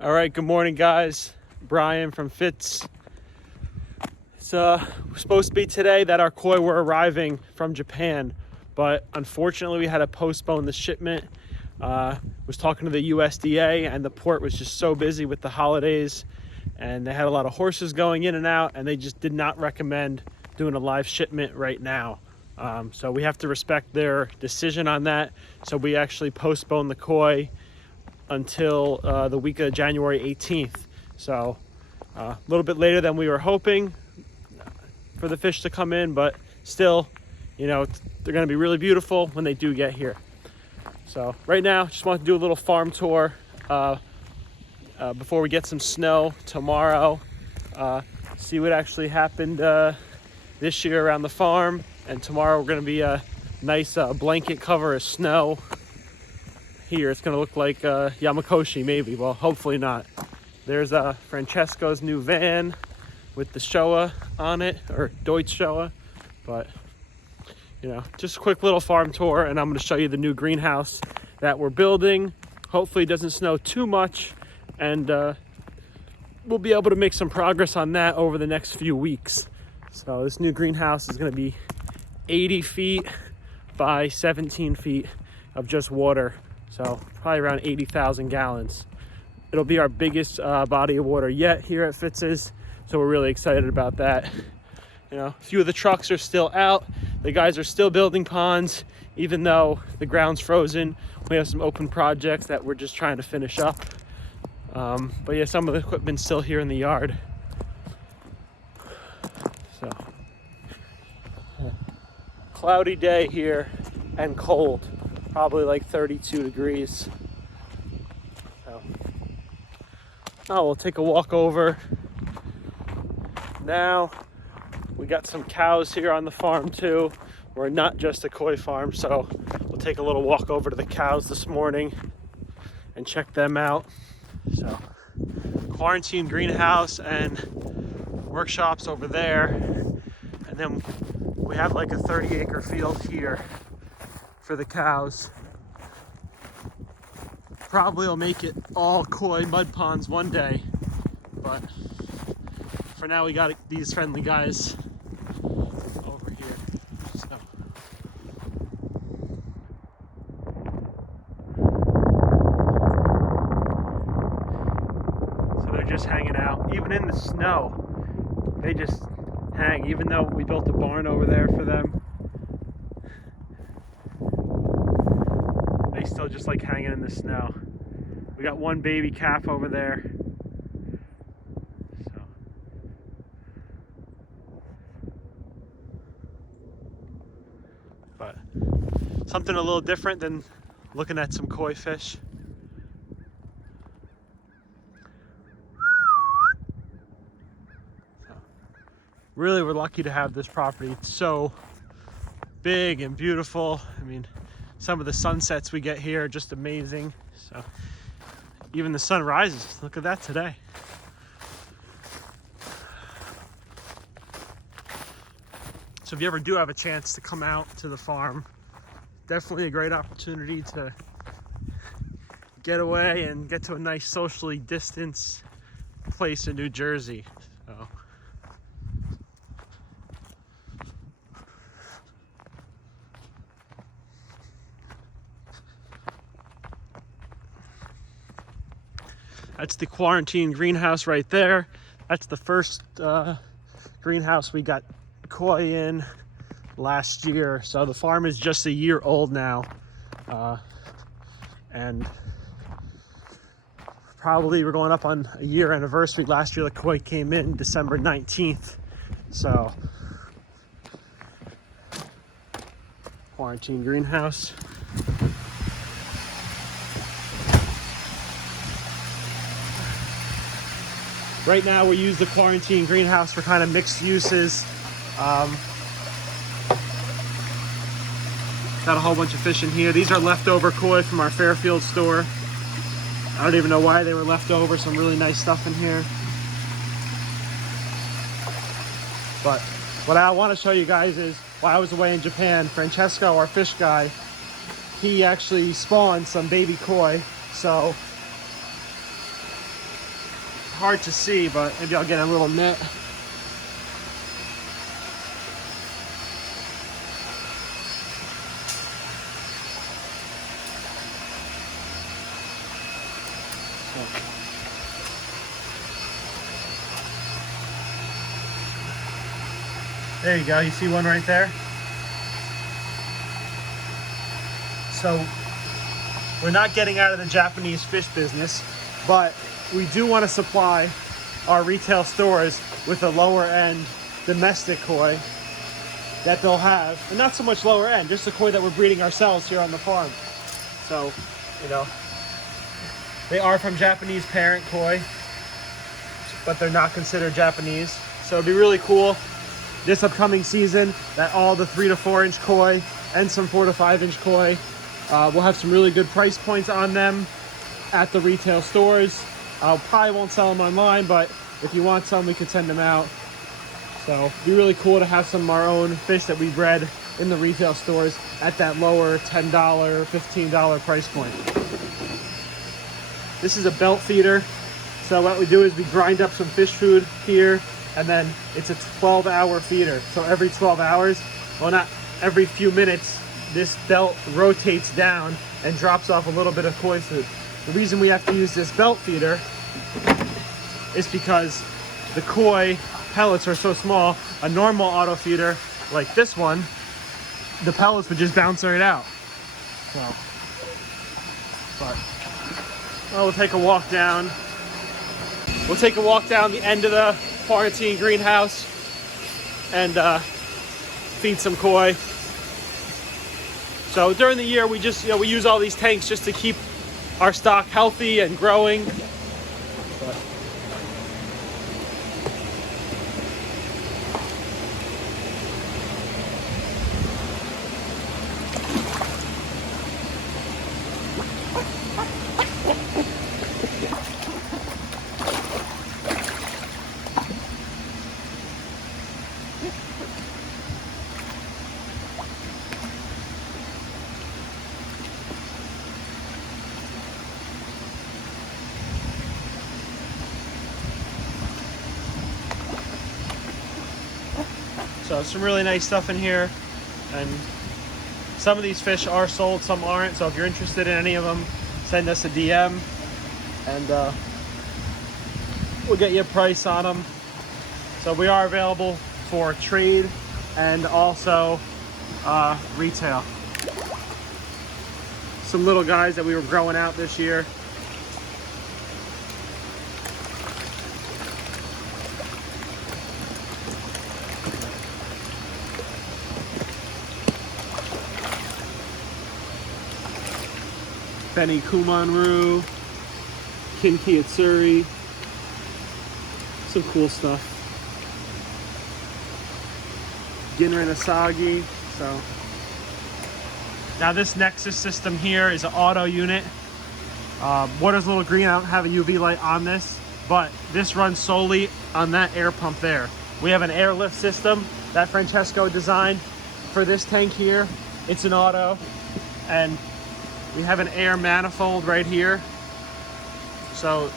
All right, good morning, guys. Brian from Fitz. It's supposed to be today that our koi were arriving from Japan, but unfortunately we had to postpone the shipment. Was talking to the USDA, and the port was just so busy with the holidays, and they had a lot of horses going in and out, and they just did not recommend doing a live shipment right now. So we have to respect their decision on that. So we actually postponed the koi until the week of January 18th. So a little bit later than we were hoping for the fish to come in, but still, you know, they're going to be really beautiful when they do get here. So right now, just want to do a little farm tour before we get some snow tomorrow. See what actually happened this year around the farm, and tomorrow we're going to be a nice blanket cover of snow. Here it's going to look like Yamakoshi, maybe. Well, hopefully not. There's Francesco's new van with the Showa on it, or Deutsch Showa. But, you know, just a quick little farm tour, and I'm going to show you the new greenhouse that we're building. Hopefully it doesn't snow too much, and we'll be able to make some progress on that over the next few weeks. So this new greenhouse is going to be 80 feet by 17 feet of just water. So probably around 80,000 gallons. It'll be our biggest body of water yet here at Fitz's, so we're really excited about that. You know, a few of the trucks are still out. The guys are still building ponds, even though the ground's frozen. We have some open projects that we're just trying to finish up. But yeah, some of the equipment's still here in the yard. So, cloudy day here and cold. Probably like 32 degrees. So, we'll take a walk over. Now, we got some cows here on the farm too. We're not just a koi farm, so we'll take a little walk over to the cows this morning and check them out. So, quarantine greenhouse and workshops over there. And then we have like a 30-acre field here for the cows. Probably will make it all koi mud ponds one day, but for now we got these friendly guys over here. So they're just hanging out, even in the snow. They just hang, even though we built a barn over there for them. They still just like hanging in the snow. We got one baby calf over there. So. But something a little different than looking at some koi fish. So, really, we're lucky to have this property. It's so big and beautiful. I mean, some of the sunsets we get here are just amazing. So even the sun rises. Look at that today. So if you ever do have a chance to come out to the farm, definitely a great opportunity to get away and get to a nice socially distanced place in New Jersey. So. That's the quarantine greenhouse right there. That's the first greenhouse we got koi in last year. So the farm is just a year old now. And probably we're going up on a year anniversary. Last year the koi came in December 19th. So, quarantine greenhouse. Right now we use the quarantine greenhouse for kind of mixed uses. Got a whole bunch of fish in here. These are leftover koi from our Fairfield store. I don't even know why they were left over. Some really nice stuff in here. But what I want to show you guys is, while I was away in Japan, Francesco, our fish guy, he actually spawned some baby koi. So hard to see, but maybe I'll get a little net. There you go, you see one right there? So we're not getting out of the Japanese fish business, but we do want to supply our retail stores with a lower end domestic koi that they'll have, and not so much lower end, just the koi that we're breeding ourselves here on the farm. So, you know, they are from Japanese parent koi, but they're not considered Japanese. So it'd be really cool this upcoming season that all the 3 to 4 inch koi and some 4 to 5 inch koi will have some really good price points on them at the retail stores. Probably won't sell them online, but if you want some, we could send them out. So it'd be really cool to have some of our own fish that we bred in the retail stores at that lower $10, $15 price point. This is a belt feeder. So what we do is we grind up some fish food here, and then it's a 12-hour feeder. So every 12 hours, well, not every few minutes, this belt rotates down and drops off a little bit of koi food. The reason we have to use this belt feeder is because the koi pellets are so small. A normal auto feeder like this one, the pellets would just bounce right out. So, but well, we'll take a walk down. We'll take a walk down the end of the quarantine greenhouse and feed some koi. So during the year, we just, we use all these tanks just to keep our stock healthy and growing. But so some really nice stuff in here, and some of these fish are sold, some aren't. So if you're interested in any of them, send us a DM and we'll get you a price on them. So we are available for trade and also retail. Some little guys that we were growing out this year. Benny Kumanru, Kinki Atsuri, some cool stuff. Ginrin Asagi. So now this Nexus system here is an auto unit. Water's a little green. I don't have a UV light on this, but this runs solely on that air pump there. We have an airlift system that Francesco designed for this tank here. It's an auto, and we have an air manifold right here. So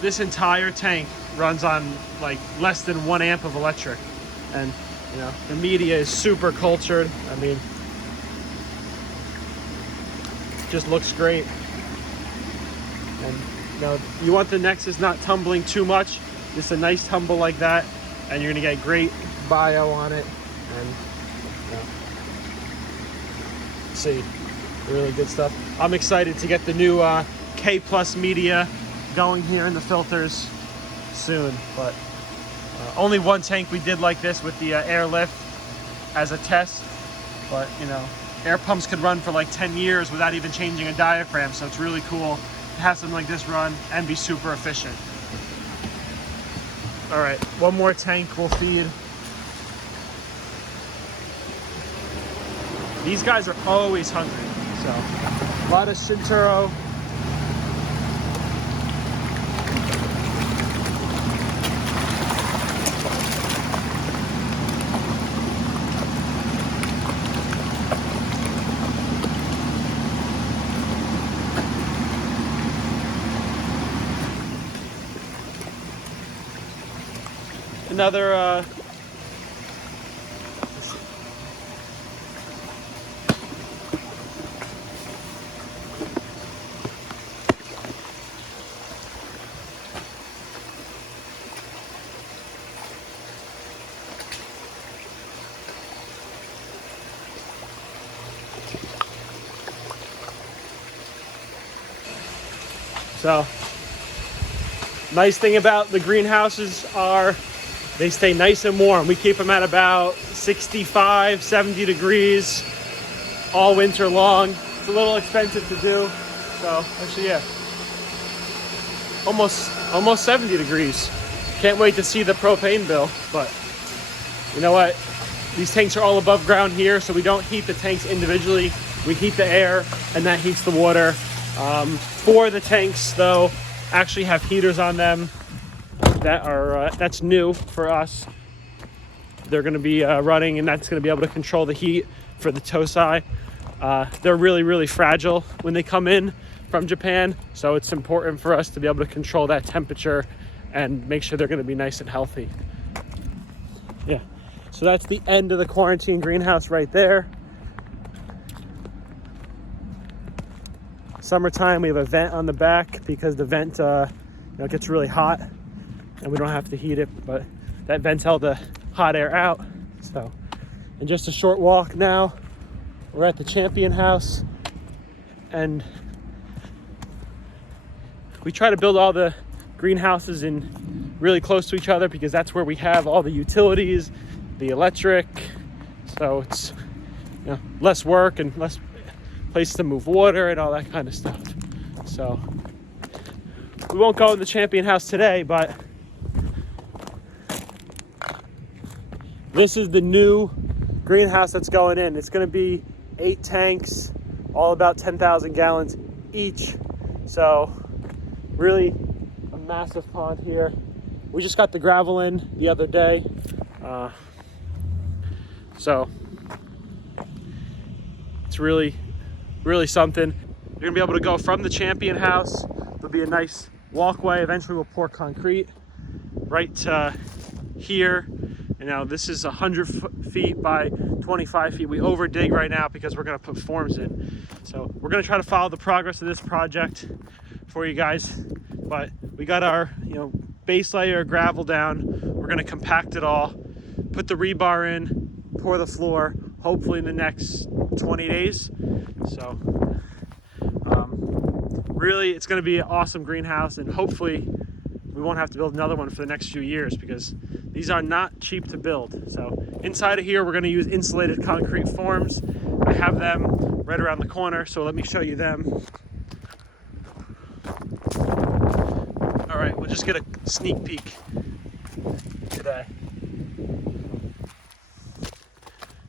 this entire tank runs on like less than 1 amp of electric. And you know, the media is super cultured. I mean, it just looks great. And you know, you want the Nexus not tumbling too much. Just a nice tumble like that, and you're gonna get great bio on it. And you know, see, really good stuff. I'm excited to get the new K Plus media going here in the filters soon. But only one tank we did like this with the airlift as a test. But you know, air pumps could run for like 10 years without even changing a diaphragm. So it's really cool to have something like this run and be super efficient. All right, one more tank we'll feed. These guys are always hungry. So a lot of Shintaro. another so nice thing about the greenhouses are they stay nice and warm. We keep them at about 65, 70 degrees all winter long. It's a little expensive to do. So actually, yeah, almost 70 degrees. Can't wait to see the propane bill. But you know what? These tanks are all above ground here, so we don't heat the tanks individually. We heat the air, and that heats the water. 4 of the tanks, though, actually have heaters on them that are that's new for us. They're going to be running, and that's going to be able to control the heat for the Tosai. They're really, really fragile when they come in from Japan, so it's important for us to be able to control that temperature and make sure they're going to be nice and healthy. Yeah, so that's the end of the quarantine greenhouse right there. Summertime, we have a vent on the back because the vent it gets really hot and we don't have to heat it, but that vent's held the hot air out. So, in just a short walk now, we're at the Champion House, and we try to build all the greenhouses in really close to each other because that's where we have all the utilities, the electric, so it's less work and less places to move water and all that kind of stuff. So we won't go in the Champion House today, but this is the new greenhouse that's going in. It's going to be 8 tanks, all about 10,000 gallons each. So really a massive pond here. We just got the gravel in the other day. So it's really something. You're gonna be able to go from the Champion House. There'll be a nice walkway. Eventually we'll pour concrete right here. And now this is 100 feet by 25 feet. We over dig right now because we're gonna put forms in. So we're gonna try to follow the progress of this project for you guys. But we got our base layer of gravel down. We're gonna compact it all, put the rebar in, pour the floor, hopefully in the next 20 days. So really it's going to be an awesome greenhouse, and hopefully we won't have to build another one for the next few years because these are not cheap to build. So inside of here we're going to use insulated concrete forms. I have them right around the corner, so let me show you them. All right, we'll just get a sneak peek today.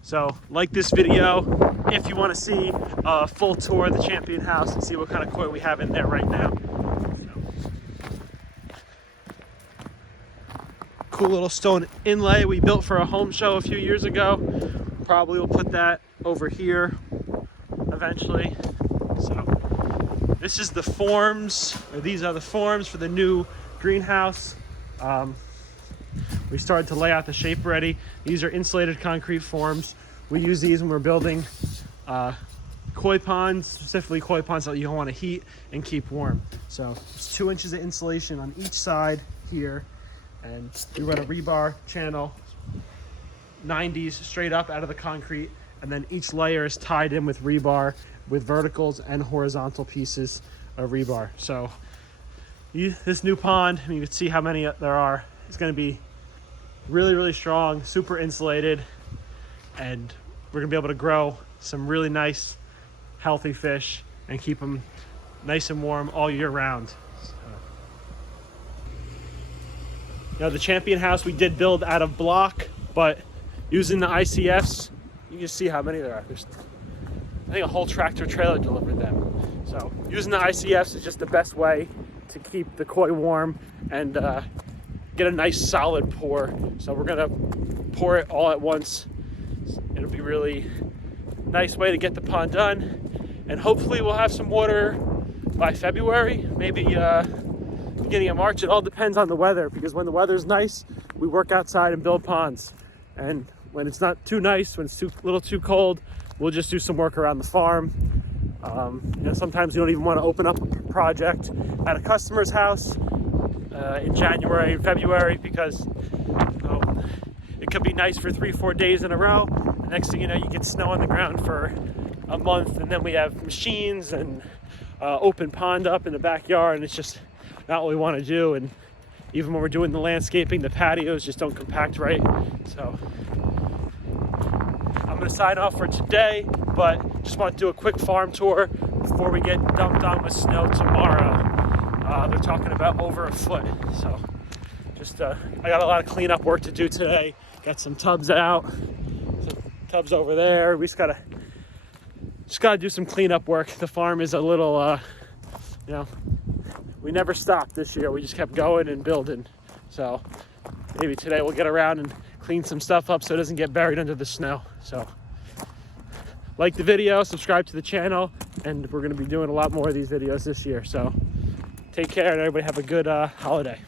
So like this video if you want to see a full tour of the Champion House and see what kind of koi we have in there right now. So, cool little stone inlay we built for a home show a few years ago. Probably will put that over here eventually. So this is the forms, or these are the forms for the new greenhouse. We started to lay out the shape already. These are insulated concrete forms. We use these when we're building koi ponds, specifically koi ponds that you don't want to heat and keep warm. So it's 2 inches of insulation on each side here, and we run a rebar channel 90s straight up out of the concrete, and then each layer is tied in with rebar with verticals and horizontal pieces of rebar. So this new pond, you can see how many there are. It's going to be really strong, super insulated, and we're gonna be able to grow some really nice healthy fish and keep them nice and warm all year round. So, the Champion House we did build out of block, but using the ICFs, you can see how many there are. There's, I think, a whole tractor trailer delivered them. So using the ICFs is just the best way to keep the koi warm and get a nice solid pour. So we're gonna pour it all at once. It'll be really nice way to get the pond done, and hopefully we'll have some water by February, maybe beginning of March. It all depends on the weather, because when the weather's nice, we work outside and build ponds. And when it's not too nice, when it's a little too cold, we'll just do some work around the farm. You know, sometimes you don't even want to open up a project at a customer's house in January and February, because it could be nice for 3-4 days in a row. The next thing you know, you get snow on the ground for a month, and then we have machines and open pond up in the backyard, and it's just not what we want to do. And even when we're doing the landscaping, the patios just don't compact right. So I'm going to sign off for today, but just want to do a quick farm tour before we get dumped on with snow tomorrow. They're talking about over a foot. So just I got a lot of cleanup work to do today. Got some tubs out, some tubs over there. We just gotta do some cleanup work. The farm is a little, you know, we never stopped this year. We just kept going and building. So maybe today we'll get around and clean some stuff up so it doesn't get buried under the snow. So like the video, subscribe to the channel, and we're gonna be doing a lot more of these videos this year. So take care, and everybody have a good holiday.